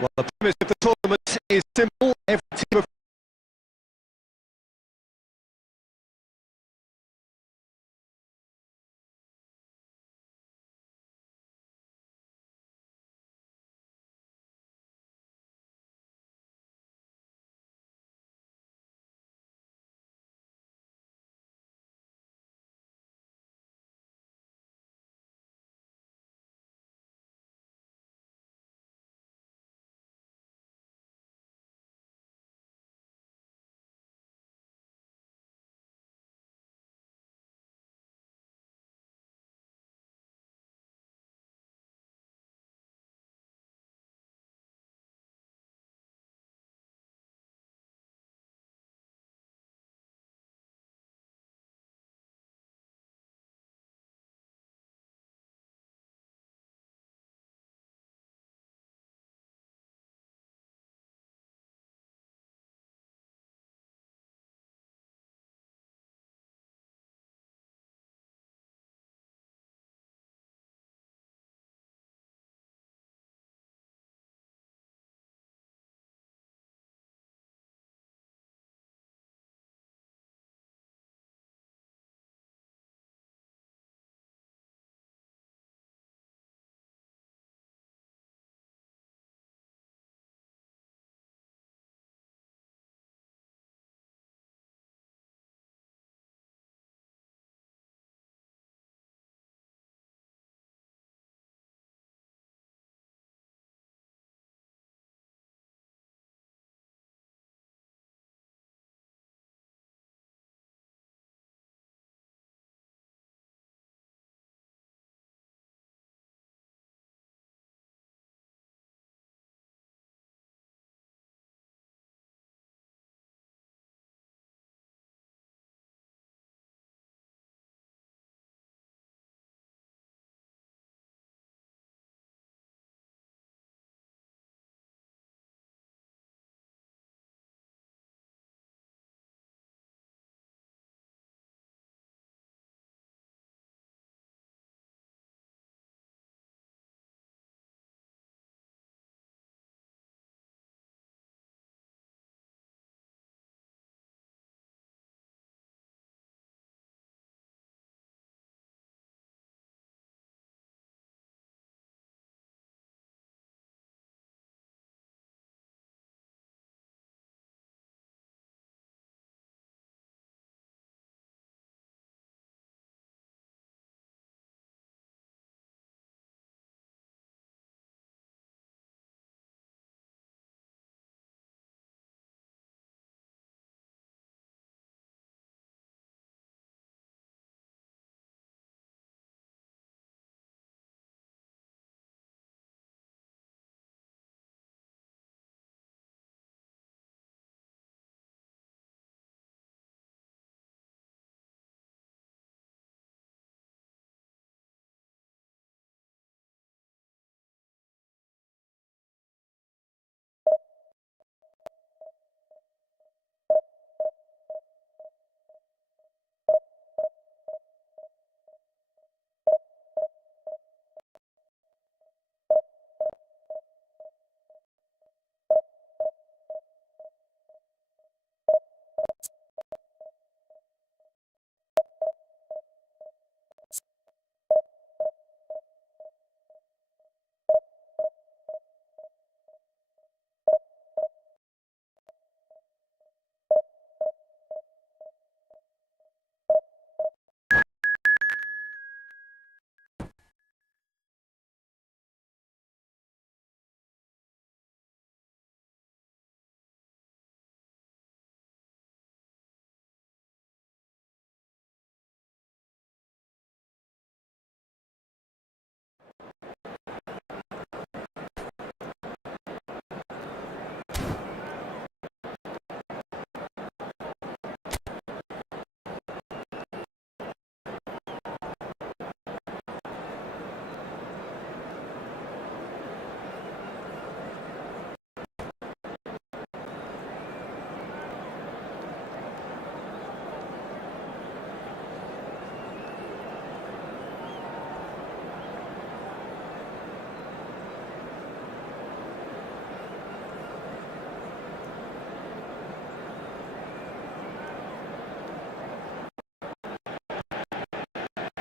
Well, the premise of the tournament is simple. Every team of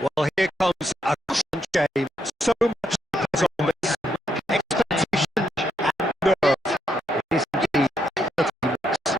Well, here comes a crunch game. So much depends on this expectation and nerve. It is indeed 30 minutes.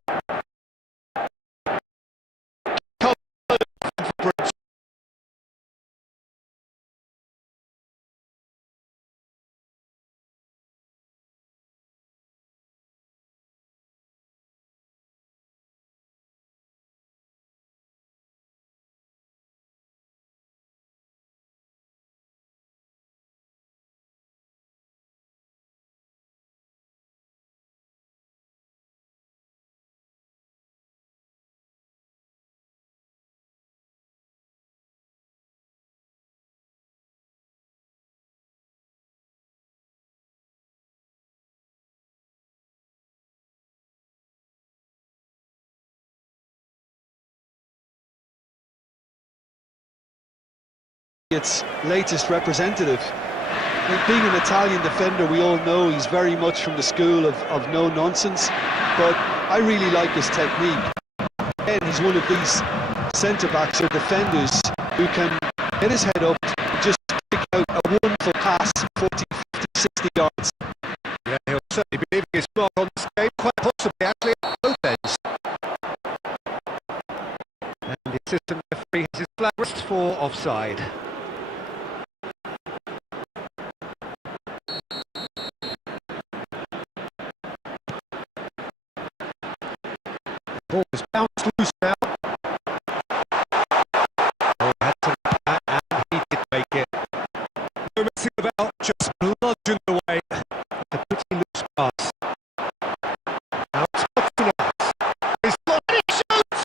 Its latest representative. Being an Italian defender, we all know he's very much from the school of no nonsense, but I really like his technique. And he's one of these centre-backs or defenders who can get his head up and just kick out a wonderful pass 40, 50, 60 yards. Yeah, he'll certainly be leaving his mark on this game, quite possibly actually at both ends. And the assistant referee has his flag raised for offside. Ball is bounced loose now. Oh, had to that, and he did make it. No messing about, just bludgeoned away. A pretty loose pass. Now it's Fortunato. He's got it, he shoots!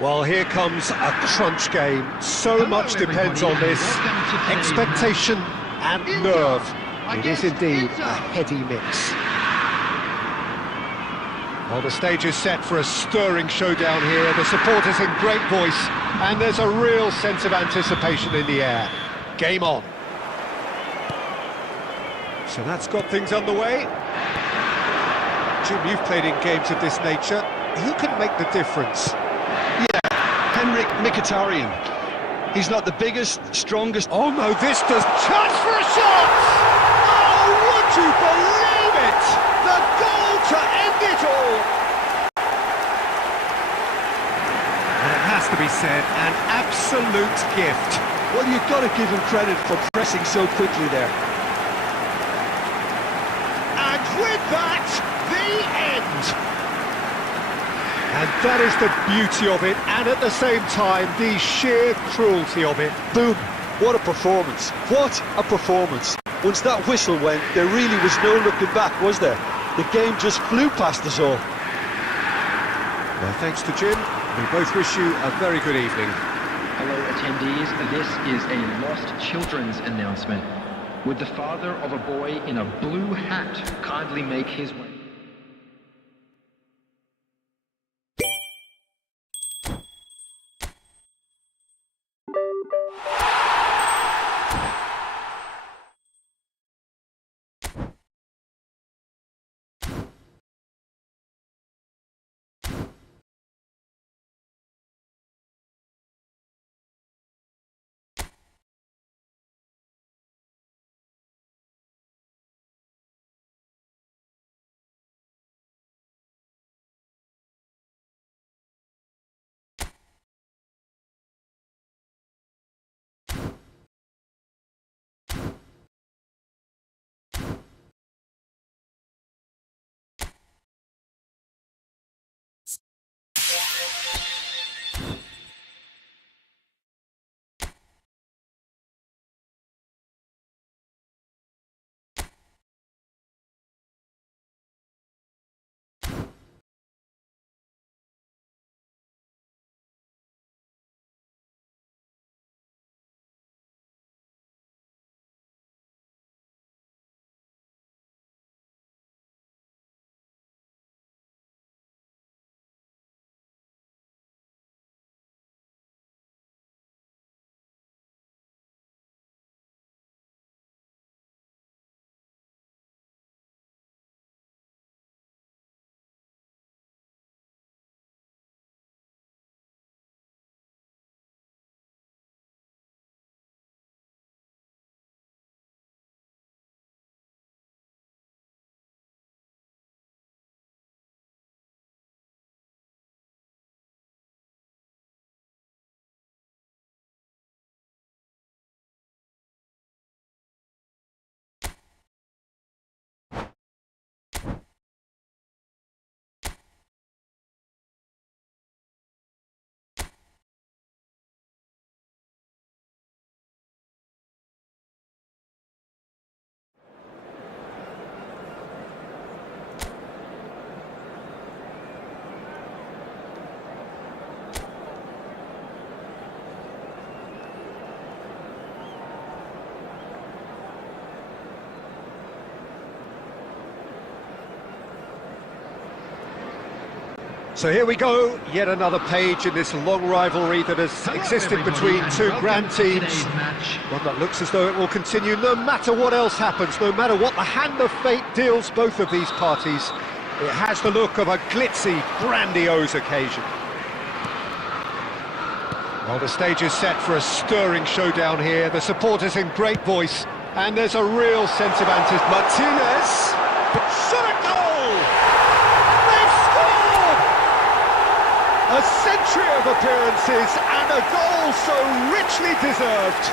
Well, here comes a crunch game. So much depends on this. Expectation and nerve. It is indeed a heady mix. Well, the stage is set for a stirring showdown here. The supporters in great voice, and there's a real sense of anticipation in the air. Game on. So that's got things underway. Jim, you've played in games of this nature. Who can make the difference? Henrik Mkhitaryan. He's not the biggest, strongest... Oh no, this does... Chance for a shot! Oh, would you believe it? The goal to end it all! And it has to be said, an absolute gift. Well, you've got to give him credit for pressing so quickly there. And with that, the end! And that is the beauty of it, and at the same time, the sheer cruelty of it. Boom! What a performance! What a performance! Once that whistle went, there really was no looking back, was there? The game just flew past us all. Well, thanks to Jim. We both wish you a very good evening. Hello, attendees. This is a lost children's announcement. Would the father of a boy in a blue hat kindly make his way? So here we go, yet another page in this long rivalry that has existed between two grand teams. One that looks as though it will continue no matter what else happens, no matter what the hand of fate deals both of these parties. It has the look of a glitzy, grandiose occasion. Well, the stage is set for a stirring showdown here. The supporters in great voice, and there's a real sense of anticipation. Martinez! Shot a goal! They've scored! A century of appearances and a goal so richly deserved.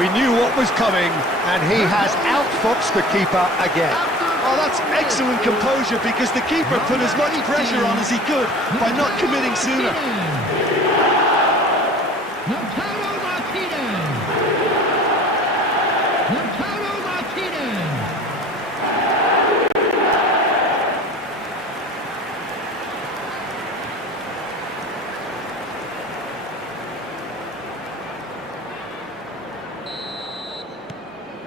We knew what was coming, and he has outfoxed the keeper again. Oh, that's excellent composure, because the keeper put as much pressure on as he could by not committing sooner.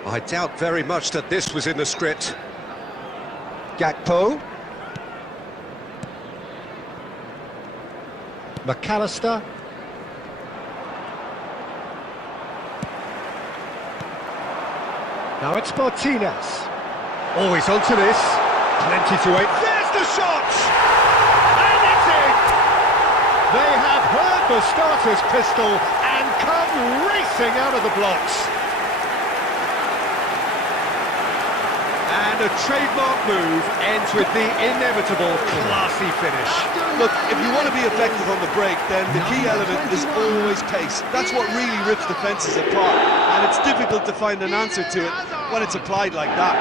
I doubt very much that this was in the script. Gakpo. McAllister. Now it's Martinez. Always onto this. Plenty to wait. There's the shot! And it's in! They have heard the starter's pistol and come racing out of the blocks. And a trademark move ends with the inevitable classy finish. Look, if you want to be effective on the break, then the key element is always pace. That's what really rips defences apart, and it's difficult to find an answer to it when it's applied like that.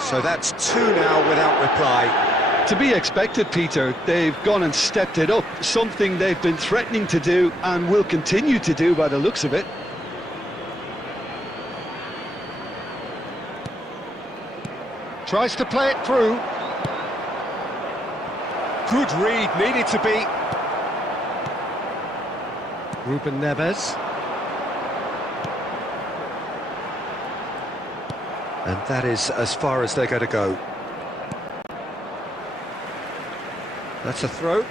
So that's 2 now without reply. To be expected, Peter. They've gone and stepped it up, something they've been threatening to do and will continue to do by the looks of it. Tries to play it through. Good read, needed to be. Ruben Neves. And that is as far as they're going to go. That's a throw.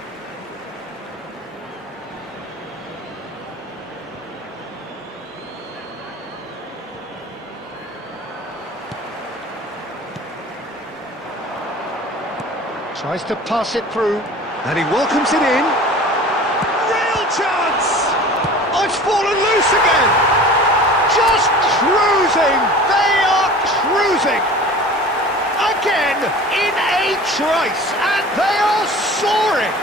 Tries to pass it through, and he welcomes it in. Real chance! Oh, it's fallen loose again! Just cruising! They are cruising! Again, in a trice, and they are soaring!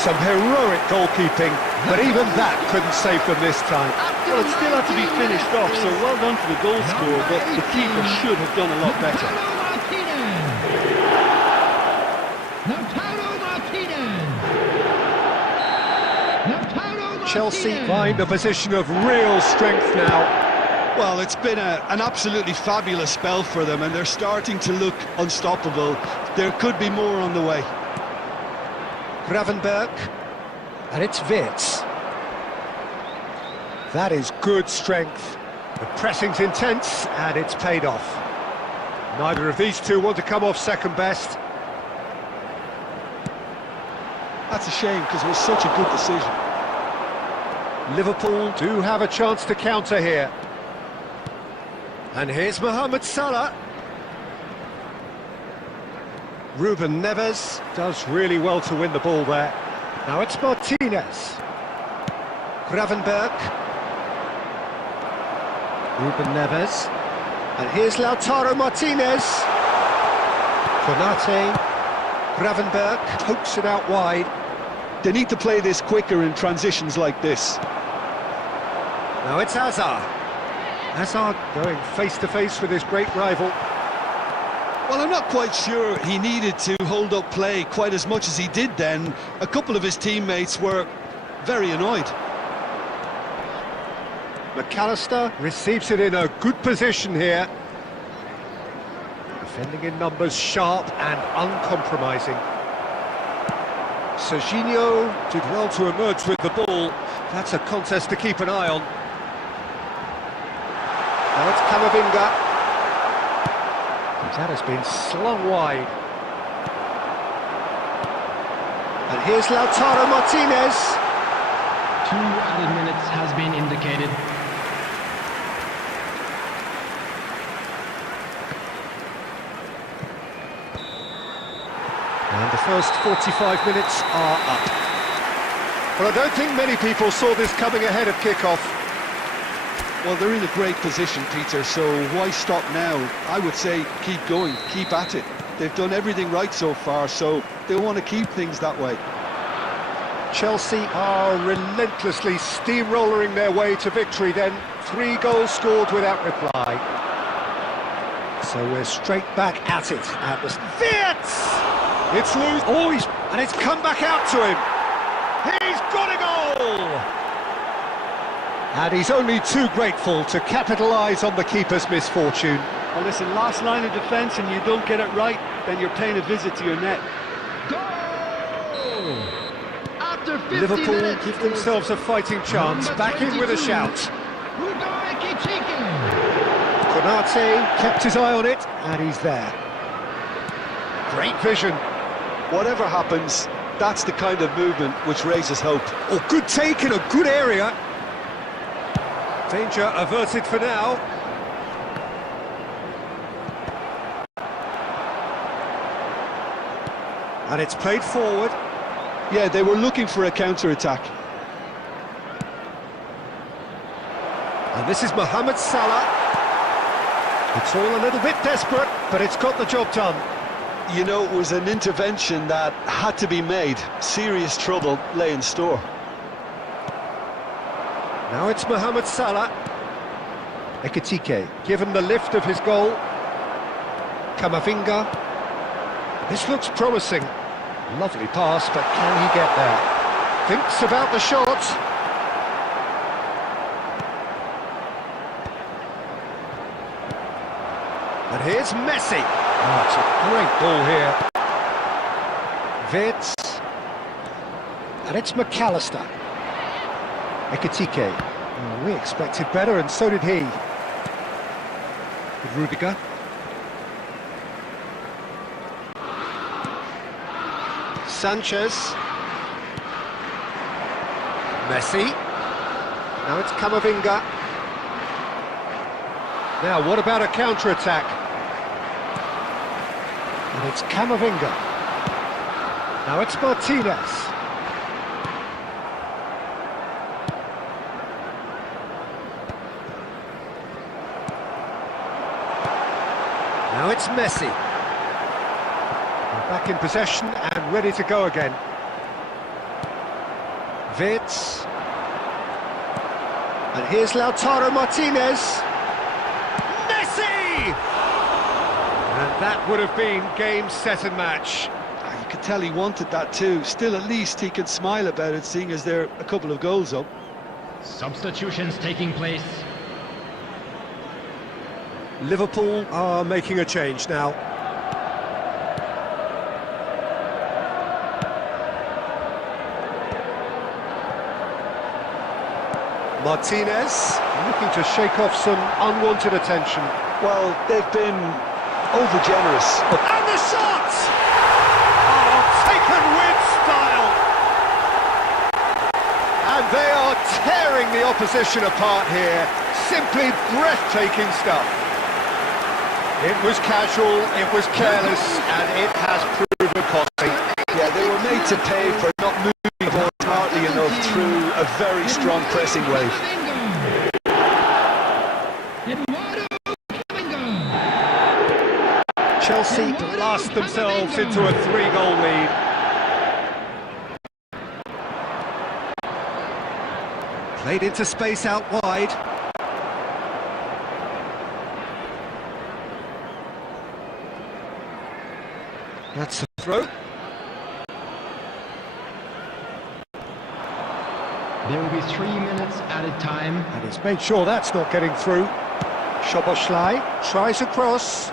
Some heroic goalkeeping, but even that couldn't save them this time. Well, it still had to be finished off, so well done for the goal scorer, but the keeper should have done a lot better. Chelsea find a position of real strength now. Well, it's been an absolutely fabulous spell for them, and they're starting to look unstoppable. There could be more on the way. Gravenberg, and it's Wirtz. That is good strength. The pressing's intense, and it's paid off. Neither of these two want to come off second best. That's a shame, because it was such a good decision. Liverpool do have a chance to counter here. And here's Mohamed Salah. Ruben Neves does really well to win the ball there. Now it's Martinez. Gravenberg. Ruben Neves. And here's Lautaro Martinez. Konate. Gravenberg pokes it out wide. They need to play this quicker in transitions like this. Now it's Hazard. Hazard going face-to-face with his great rival. Well, I'm not quite sure he needed to hold up play quite as much as he did then. A couple of his teammates were very annoyed. McAllister receives it in a good position here. Defending in numbers, sharp and uncompromising. Serginho did well to emerge with the ball. That's a contest to keep an eye on. Now it's Camavinga. That has been slung wide. And here's Lautaro Martinez. 2 added minutes has been indicated. And the first 45 minutes are up. Well, I don't think many people saw this coming ahead of kick-off. Well, they're in a great position, Peter, so why stop now? I would say keep going, keep at it. They've done everything right so far, so they want to keep things that way. Chelsea are relentlessly steamrolling their way to victory then. 3 goals scored without reply. So we're straight back at it at the... Wirtz! It's loose. Oh, and it's come back out to him. He's got a goal! And he's only too grateful to capitalise on the keeper's misfortune. Well, listen, last line of defence and you don't get it right, then you're paying a visit to your net. After 50 Liverpool minutes, give themselves a fighting chance, back in with a shout. Konate kept his eye on it, and he's there. Great vision. Whatever happens, that's the kind of movement which raises hope. Oh, good take in a good area. Danger averted for now. And it's played forward. Yeah, they were looking for a counter-attack. And this is Mohamed Salah. It's all a little bit desperate, but it's got the job done. You know, it was an intervention that had to be made. Serious trouble lay in store. Now it's Mohamed Salah. Ekitike, given the lift of his goal. Kamavinga. This looks promising. Lovely pass, but can he get there? Thinks about the shot. And here's Messi. Oh, it's a great ball here. Vitz. And it's McAllister. Ekitike. Oh, we expected better, and so did he. With Rudiger. Sanchez. Messi. Now it's Kamavinga. Now, what about a counter-attack? And it's Kamavinga. Now it's Martinez. Now it's Messi. We're back in possession and ready to go again. Vitz. And here's Lautaro Martinez. Messi! And that would have been game, set and match. You could tell he wanted that too. Still, at least he can smile about it, seeing as there are a couple of goals up. Substitutions taking place. Liverpool are making a change now. Martinez looking to shake off some unwanted attention. Well, they've been over-generous. And the shot! Oh, taken with style! And they are tearing the opposition apart here. Simply breathtaking stuff. It was casual, it was careless, and it has proven costly. Yeah, they were made to pay for not moving the ball smartly enough through a very strong pressing wave. Chelsea blast themselves into a 3-goal lead. Played into space out wide. That's a throw. There will be 3 minutes added time. And he's made sure that's not getting through. Szoboszlai tries a cross.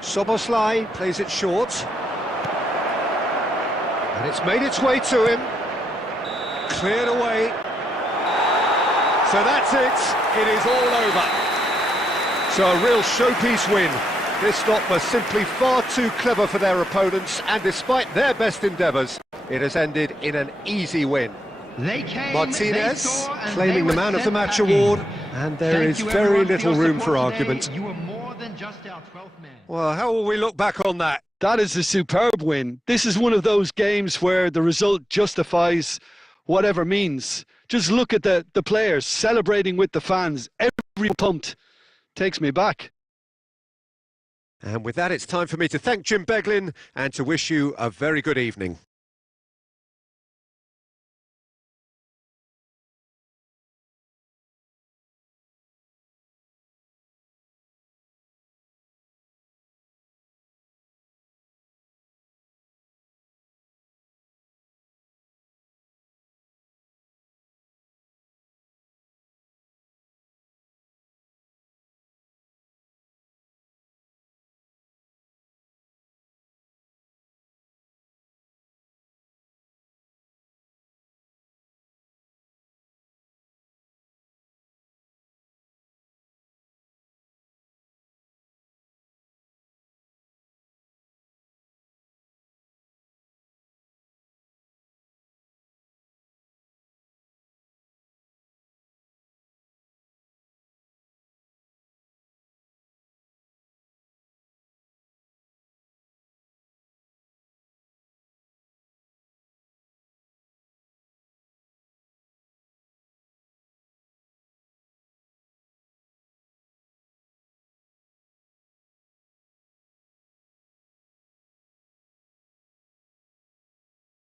Szoboszlai plays it short. And it's made its way to him. Cleared away. So that's it. It is all over. So a real showpiece win. This lot were simply far too clever for their opponents, and despite their best endeavours, it has ended in an easy win. They came, Martinez they saw, and claiming they the were man of the sent match packing. award, and there Thank is you, very everyone, little for your room for support today. argument. You were more than just our 12th man. Well, how will we look back on that? That is a superb win. This is one of those games where the result justifies whatever means. Just look at the players celebrating with the fans. Every pumped. Takes me back. And with that, it's time for me to thank Jim Beglin and to wish you a very good evening.